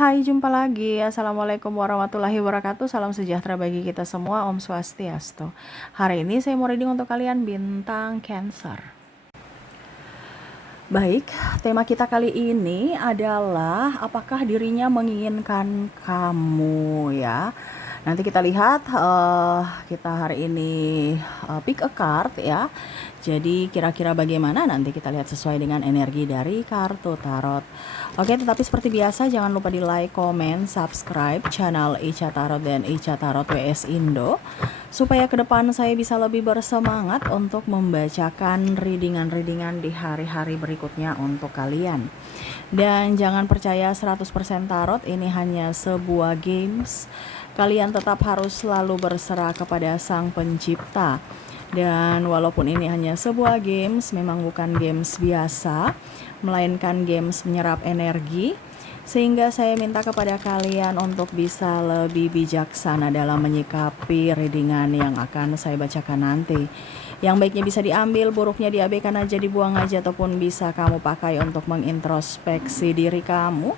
Hai, jumpa lagi. Assalamualaikum warahmatullahi wabarakatuh. Salam sejahtera bagi kita semua. Om Swastiastu. Hari ini saya mau reading untuk kalian bintang Cancer. Baik, tema kita kali ini adalah apakah dirinya menginginkan kamu ya. Nanti kita lihat kita hari ini pick a card ya. Jadi kira-kira bagaimana nanti kita lihat sesuai dengan energi dari kartu tarot. Oke, tetapi seperti biasa jangan lupa di like, komen, subscribe channel Ica Tarot dan Ica Tarot WS Indo supaya ke depan saya bisa lebih bersemangat untuk membacakan readingan-readingan di hari-hari berikutnya untuk kalian. Dan jangan percaya 100% tarot, ini hanya sebuah games. Kalian tetap harus selalu berserah kepada Sang Pencipta. Dan walaupun ini hanya sebuah games, memang bukan games biasa, melainkan games menyerap energi. Sehingga saya minta kepada kalian untuk bisa lebih bijaksana dalam menyikapi readingan yang akan saya bacakan nanti. Yang baiknya bisa diambil, buruknya diabaikan aja, dibuang aja, ataupun bisa kamu pakai untuk mengintrospeksi diri kamu,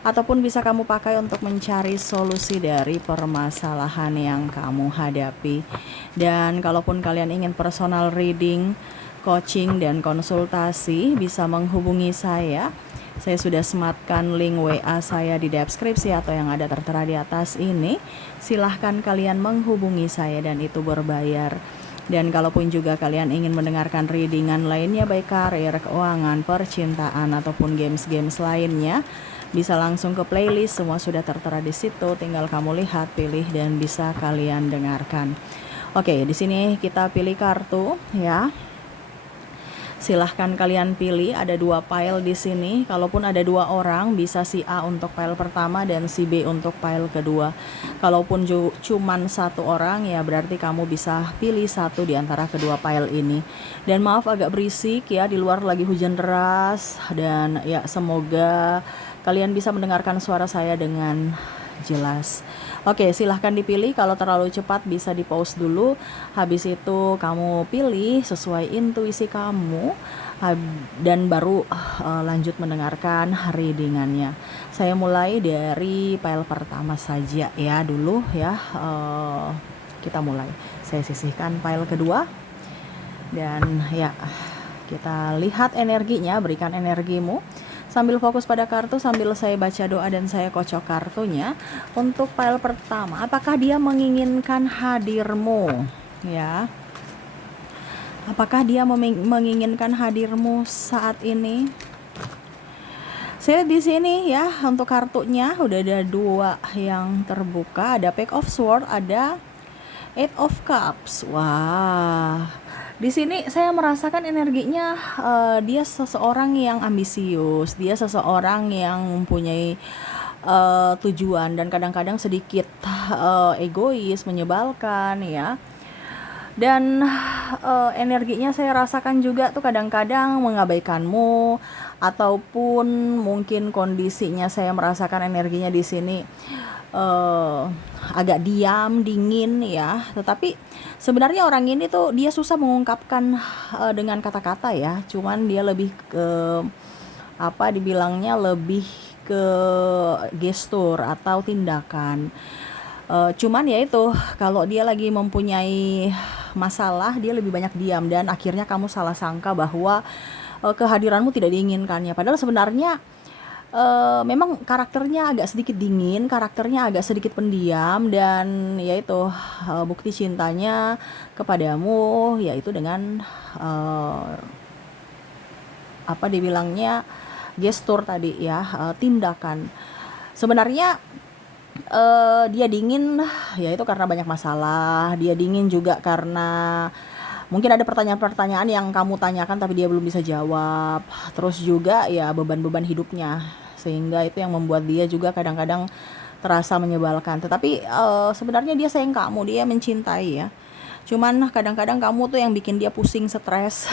ataupun bisa kamu pakai untuk mencari solusi dari permasalahan yang kamu hadapi. Dan kalaupun kalian ingin personal reading, coaching, dan konsultasi, bisa menghubungi saya. Saya sudah sematkan link WA saya di deskripsi atau yang ada tertera di atas ini. Silahkan kalian menghubungi saya dan itu berbayar. Dan kalaupun juga kalian ingin mendengarkan readingan lainnya, baik karir, keuangan, percintaan, ataupun games-games lainnya, bisa langsung ke playlist, semua sudah tertera di situ. Tinggal kamu lihat, pilih, dan bisa kalian dengarkan. Oke, di sini kita pilih kartu ya. Silahkan kalian pilih, ada 2 pile di sini. Kalaupun ada 2 orang, bisa si A untuk pile pertama dan si B untuk pile kedua. Kalaupun cuman 1 orang, ya berarti kamu bisa pilih 1 di antara kedua pile ini. Dan maaf agak berisik ya, di luar lagi hujan deras. Dan ya semoga kalian bisa mendengarkan suara saya dengan jelas. Oke, silahkan dipilih. Kalau terlalu cepat bisa di pause dulu. Habis itu kamu pilih sesuai intuisi kamu dan baru lanjut mendengarkan readingannya. Saya mulai dari pile pertama saja ya dulu ya. Kita mulai. Saya sisihkan pile kedua dan ya kita lihat energinya. Berikan energimu sambil fokus pada kartu, sambil saya baca doa dan saya kocok kartunya. Untuk pile pertama, apakah dia menginginkan hadirmu? Ya, apakah dia menginginkan hadirmu saat ini? Saya di sini ya, untuk kartunya udah ada 2 yang terbuka, ada Page of Swords, ada Eight of Cups. Wah, di sini saya merasakan energinya dia seseorang yang ambisius, dia seseorang yang mempunyai tujuan dan kadang-kadang sedikit egois, menyebalkan ya. Dan energinya saya rasakan juga tuh kadang-kadang mengabaikanmu, ataupun mungkin kondisinya saya merasakan energinya di sini agak diam, dingin ya. Tetapi sebenarnya orang ini tuh dia susah mengungkapkan dengan kata-kata ya. Cuman dia lebih ke dibilangnya lebih ke gestur atau tindakan. Cuman ya itu, kalau dia lagi mempunyai masalah, dia lebih banyak diam dan akhirnya kamu salah sangka bahwa kehadiranmu tidak diinginkannya. Padahal sebenarnya memang karakternya agak sedikit dingin, karakternya agak sedikit pendiam, dan yaitu bukti cintanya kepadamu yaitu dengan dibilangnya gestur tadi ya, tindakan. Sebenarnya dia dingin yaitu karena banyak masalah, dia dingin juga karena mungkin ada pertanyaan-pertanyaan yang kamu tanyakan tapi dia belum bisa jawab. Terus juga ya beban-beban hidupnya, sehingga itu yang membuat dia juga kadang-kadang terasa menyebalkan. Tetapi sebenarnya dia sayang kamu, dia mencintai ya. Cuman kadang-kadang kamu tuh yang bikin dia pusing, stres,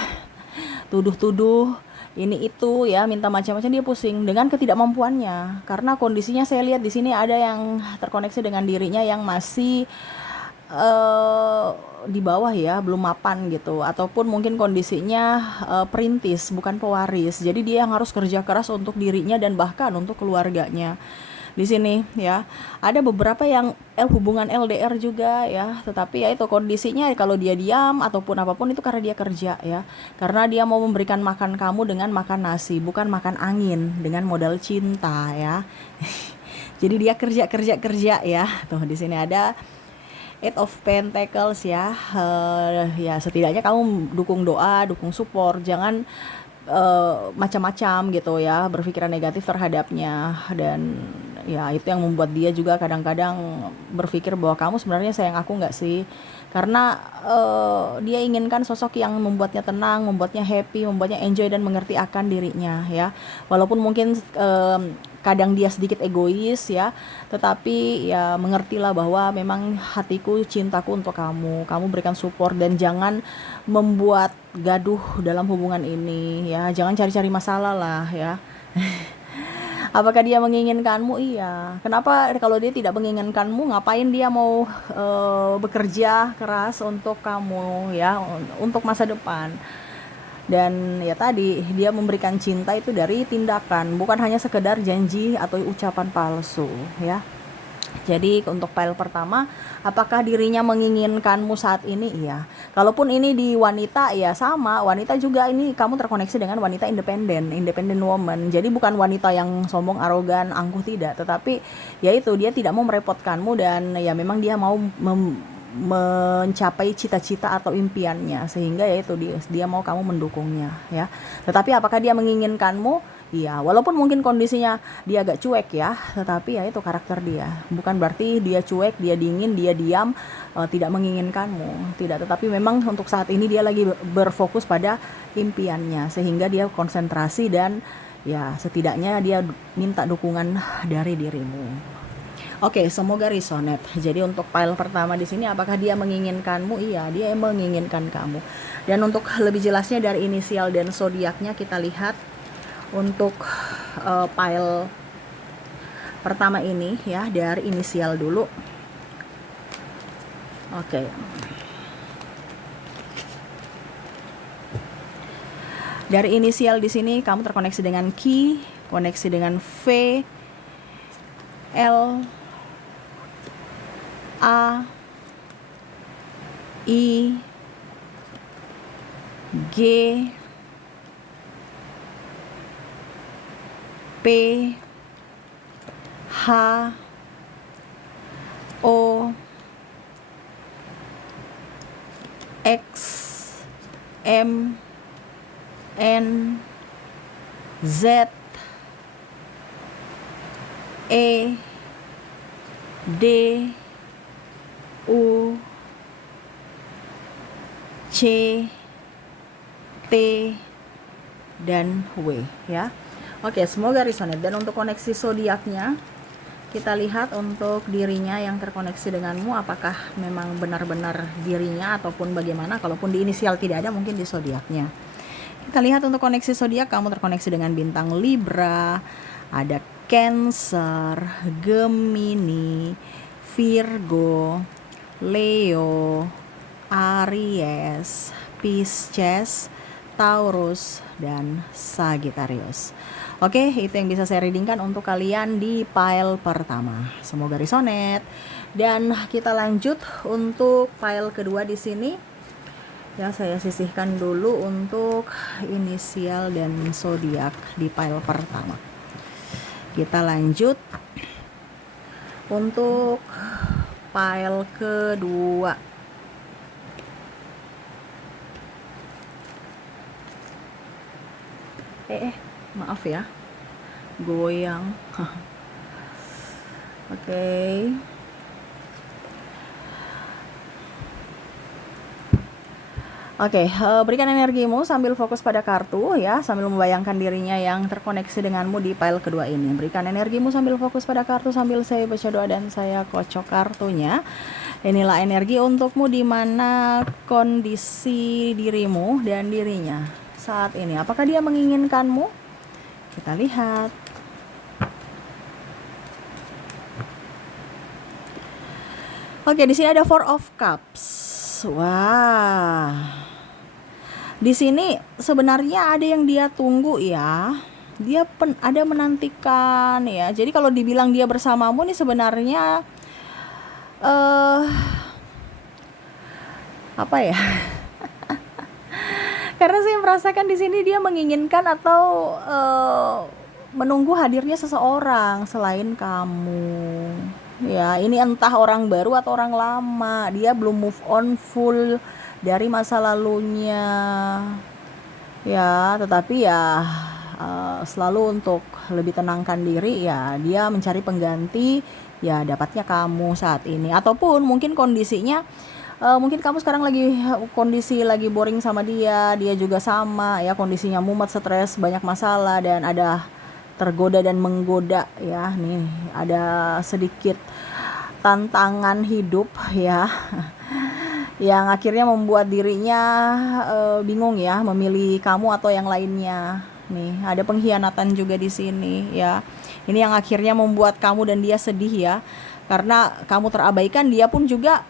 tuduh-tuduh ini itu ya, minta macam-macam, dia pusing dengan ketidakmampuannya. Karena kondisinya saya lihat di sini ada yang terkoneksi dengan dirinya yang masih di bawah ya, belum mapan gitu, ataupun mungkin kondisinya perintis bukan pewaris. Jadi dia yang harus kerja keras untuk dirinya dan bahkan untuk keluarganya. di sini ya. Ada beberapa yang hubungan LDR juga ya, tetapi ya itu kondisinya kalau dia diam ataupun apapun itu karena dia kerja ya. Karena dia mau memberikan makan kamu dengan makan nasi, bukan makan angin dengan modal cinta ya. Jadi dia kerja ya. Tuh di sini ada Eight of Pentacles ya. Ya setidaknya kamu dukung doa, dukung support, jangan macam-macam gitu ya, berpikiran negatif terhadapnya. Dan ya itu yang membuat dia juga kadang-kadang berpikir bahwa kamu sebenarnya sayang aku nggak sih, karena dia inginkan sosok yang membuatnya tenang, membuatnya happy, membuatnya enjoy dan mengerti akan dirinya ya. Walaupun mungkin kadang dia sedikit egois ya, tetapi ya mengertilah bahwa memang hatiku, cintaku untuk kamu berikan support dan jangan membuat gaduh dalam hubungan ini ya, jangan cari-cari masalah lah ya. Apakah dia menginginkanmu? Iya. Kenapa kalau dia tidak menginginkanmu, ngapain dia mau bekerja keras untuk kamu ya, untuk masa depan? Dan ya tadi dia memberikan cinta itu dari tindakan, bukan hanya sekedar janji atau ucapan palsu ya. Jadi untuk pile pertama, apakah dirinya menginginkanmu saat ini? Iya. Kalaupun ini di wanita, ya sama. Wanita juga ini kamu terkoneksi dengan wanita independent woman. Jadi bukan wanita yang sombong, arogan, angkuh, tidak. Tetapi ya itu, dia tidak mau merepotkanmu dan ya memang dia mau mencapai cita-cita atau impiannya, sehingga ya itu dia mau kamu mendukungnya ya. Tetapi apakah dia menginginkanmu? Iya, walaupun mungkin kondisinya dia agak cuek ya, tetapi ya itu karakter dia. Bukan berarti dia cuek, dia dingin, dia diam, tidak menginginkanmu. Tidak, tetapi memang untuk saat ini dia lagi berfokus pada impiannya, sehingga dia konsentrasi dan ya setidaknya dia minta dukungan dari dirimu. Oke, semoga resonate. Jadi untuk pile pertama di sini, apakah dia menginginkanmu? Iya, dia menginginkan kamu. Dan untuk lebih jelasnya dari inisial dan zodiaknya kita lihat untuk pile pertama ini ya, dari inisial dulu. Oke. Dari inisial di sini kamu terkoneksi dengan Q, koneksi dengan V, L, A, I, G, P, H, O, X, M, N, Z, E, D, U, C, T, dan W ya. Oke, semoga resonate. Dan untuk koneksi zodiaknya kita lihat untuk dirinya yang terkoneksi denganmu, apakah memang benar-benar dirinya ataupun bagaimana. Kalaupun di inisial tidak ada, mungkin di zodiaknya. Kita lihat untuk koneksi zodiak, kamu terkoneksi dengan bintang Libra, ada Cancer, Gemini, Virgo, Leo, Aries, Pisces, Taurus, dan Sagittarius. Oke, itu yang bisa saya readingkan untuk kalian di pile pertama. Semoga resonate. Dan kita lanjut untuk pile kedua di sini. Ya, saya sisihkan dulu untuk inisial dan zodiak di pile pertama. Kita lanjut untuk pile kedua. Maaf ya, goyang. Oke. Oke, berikan energimu sambil fokus pada kartu ya, sambil membayangkan dirinya yang terkoneksi denganmu di pile kedua ini. Berikan energimu sambil fokus pada kartu sambil saya baca doa dan saya kocok kartunya. Inilah energi untukmu di mana kondisi dirimu dan dirinya saat ini. Apakah dia menginginkanmu? Kita lihat. Oke, di sini ada Four of Cups. Wah. Di sini sebenarnya ada yang dia tunggu ya. Dia ada menantikan ya. Jadi kalau dibilang dia bersamamu nih sebenarnya eh apa ya? Karena saya merasakan di sini dia menginginkan atau menunggu hadirnya seseorang selain kamu. Ya, ini entah orang baru atau orang lama. Dia belum move on full dari masa lalunya. Ya, tetapi ya selalu untuk lebih tenangkan diri ya, dia mencari pengganti, ya dapatnya kamu saat ini. Ataupun mungkin kondisinya mungkin kamu sekarang lagi kondisi lagi boring sama dia, dia juga sama ya, kondisinya mumet, stres, banyak masalah dan ada tergoda dan menggoda ya. Nih, ada sedikit tantangan hidup ya yang akhirnya membuat dirinya bingung ya memilih kamu atau yang lainnya. Nih, ada pengkhianatan juga di sini ya. Ini yang akhirnya membuat kamu dan dia sedih ya. Karena kamu terabaikan, dia pun juga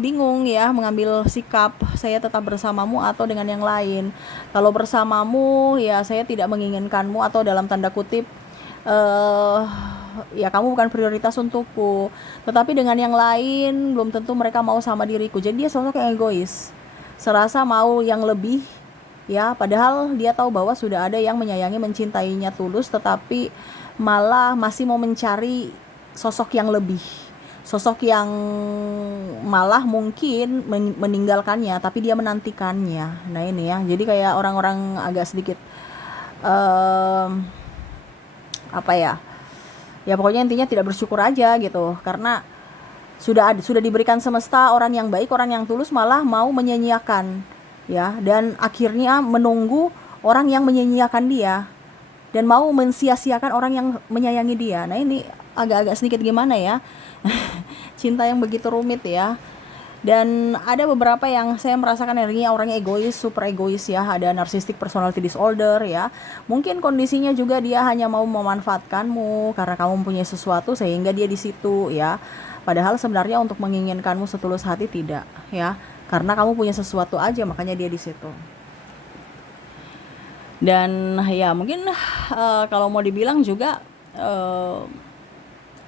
bingung ya mengambil sikap, saya tetap bersamamu atau dengan yang lain. Kalau bersamamu ya saya tidak menginginkanmu atau dalam tanda kutip eh ya kamu bukan prioritas untukku. Tetapi dengan yang lain belum tentu mereka mau sama diriku. Jadi dia sosok yang egois. Serasa mau yang lebih ya, padahal dia tahu bahwa sudah ada yang menyayangi, mencintainya tulus, tetapi malah masih mau mencari sosok yang lebih. Sosok yang malah mungkin meninggalkannya, tapi dia menantikannya. Nah ini ya, jadi kayak orang-orang agak sedikit apa ya, ya pokoknya intinya tidak bersyukur aja gitu, karena sudah diberikan semesta orang yang baik, orang yang tulus, malah mau menyia-nyiakan ya, dan akhirnya menunggu orang yang menyia-nyiakan dia dan mau mensia-siakan orang yang menyayangi dia. Nah ini agak-agak sedikit gimana ya, cinta yang begitu rumit ya. Dan ada beberapa yang saya merasakan energinya orangnya egois, super egois ya. Ada narcissistic personality disorder ya. Mungkin kondisinya juga dia hanya mau memanfaatkanmu karena kamu mempunyai sesuatu sehingga dia di situ ya. Padahal sebenarnya untuk menginginkanmu setulus hati tidak ya. Karena kamu punya sesuatu aja makanya dia di situ. Dan ya mungkin kalau mau dibilang juga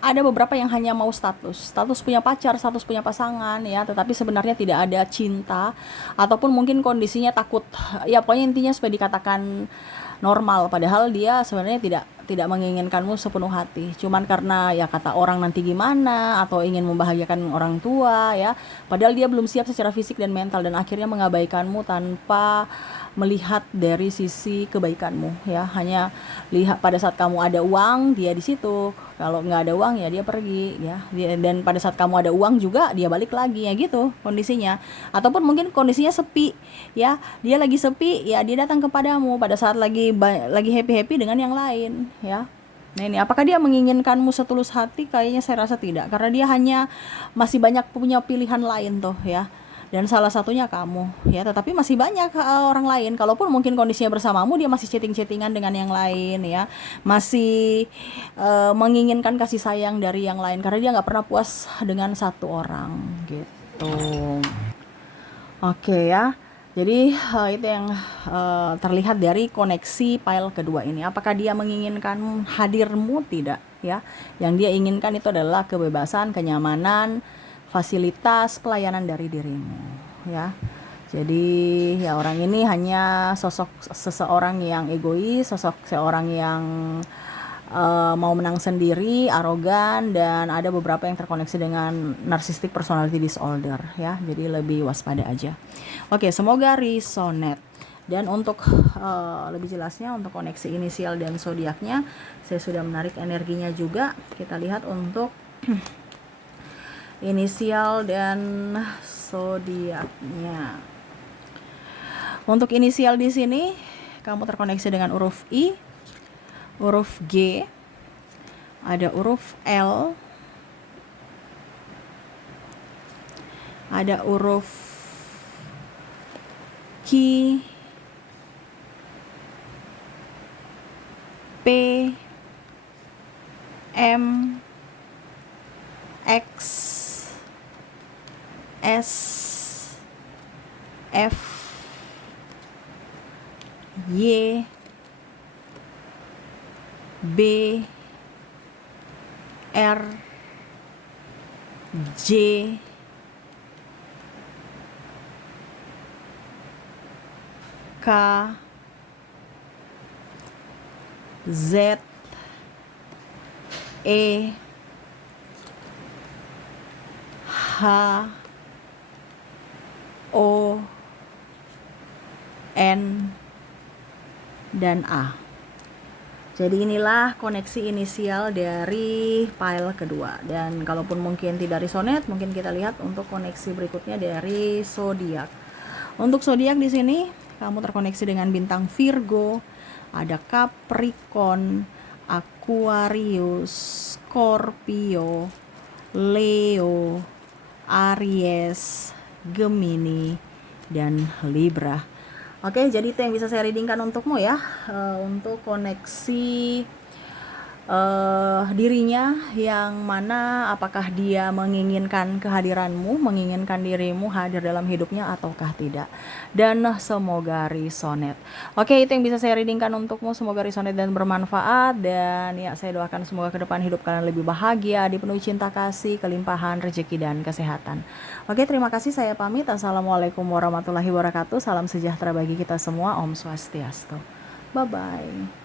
ada beberapa yang hanya mau status punya pacar, status punya pasangan ya, tetapi sebenarnya tidak ada cinta, ataupun mungkin kondisinya takut ya, pokoknya intinya supaya dikatakan normal, padahal dia sebenarnya tidak menginginkanmu sepenuh hati, cuman karena ya kata orang nanti gimana, atau ingin membahagiakan orang tua ya, padahal dia belum siap secara fisik dan mental, dan akhirnya mengabaikanmu tanpa melihat dari sisi kebaikanmu ya, hanya lihat pada saat kamu ada uang dia di situ, kalau nggak ada uang ya dia pergi ya, dan pada saat kamu ada uang juga dia balik lagi ya, gitu kondisinya. Ataupun mungkin kondisinya sepi ya, dia lagi sepi ya, dia datang kepadamu pada saat lagi happy dengan yang lain ya. Nah ini apakah dia menginginkanmu setulus hati? Kayaknya saya rasa tidak, karena dia hanya masih banyak punya pilihan lain tuh ya, dan salah satunya kamu ya, tetapi masih banyak orang lain. Kalaupun mungkin kondisinya bersamamu, dia masih chatting-chattingan dengan yang lain ya, masih menginginkan kasih sayang dari yang lain, karena dia nggak pernah puas dengan satu orang gitu. Oke ya, jadi itu yang terlihat dari koneksi pile kedua ini. Apakah dia menginginkan hadirmu? Tidak ya, yang dia inginkan itu adalah kebebasan, kenyamanan, fasilitas, pelayanan dari dirimu ya. Jadi ya orang ini hanya sosok seseorang yang egois, sosok seorang yang mau menang sendiri, arogan, dan ada beberapa yang terkoneksi dengan narcissistic personality disorder ya. Jadi lebih waspada aja. Oke, semoga resonate. Dan untuk lebih jelasnya untuk koneksi inisial dan zodiaknya, saya sudah menarik energinya juga. Kita lihat untuk inisial dan zodiaknya. Untuk inisial di sini kamu terkoneksi dengan huruf I, huruf G, ada huruf L, ada huruf Q, P, M, X, S, F, Y, B, R, J, K, Z, E, H, O, N, dan A. Jadi inilah koneksi inisial dari file kedua. Dan kalaupun mungkin tidak resonate, mungkin kita lihat untuk koneksi berikutnya dari zodiak. Untuk zodiak di sini kamu terkoneksi dengan bintang Virgo, ada Capricorn, Aquarius, Scorpio, Leo, Aries, Gemini, dan Libra. Oke, jadi itu yang bisa saya readingkan untukmu ya, untuk koneksi dirinya yang mana apakah dia menginginkan kehadiranmu, menginginkan dirimu hadir dalam hidupnya ataukah tidak. Dan semoga resonate. Oke, itu yang bisa saya readingkan untukmu, semoga resonate dan bermanfaat. Dan ya, saya doakan semoga ke depan hidup kalian lebih bahagia, dipenuhi cinta kasih, kelimpahan, rezeki, dan kesehatan. Oke, terima kasih, saya pamit. Assalamualaikum warahmatullahi wabarakatuh. Salam sejahtera bagi kita semua. Om Swastiastu. Bye-bye.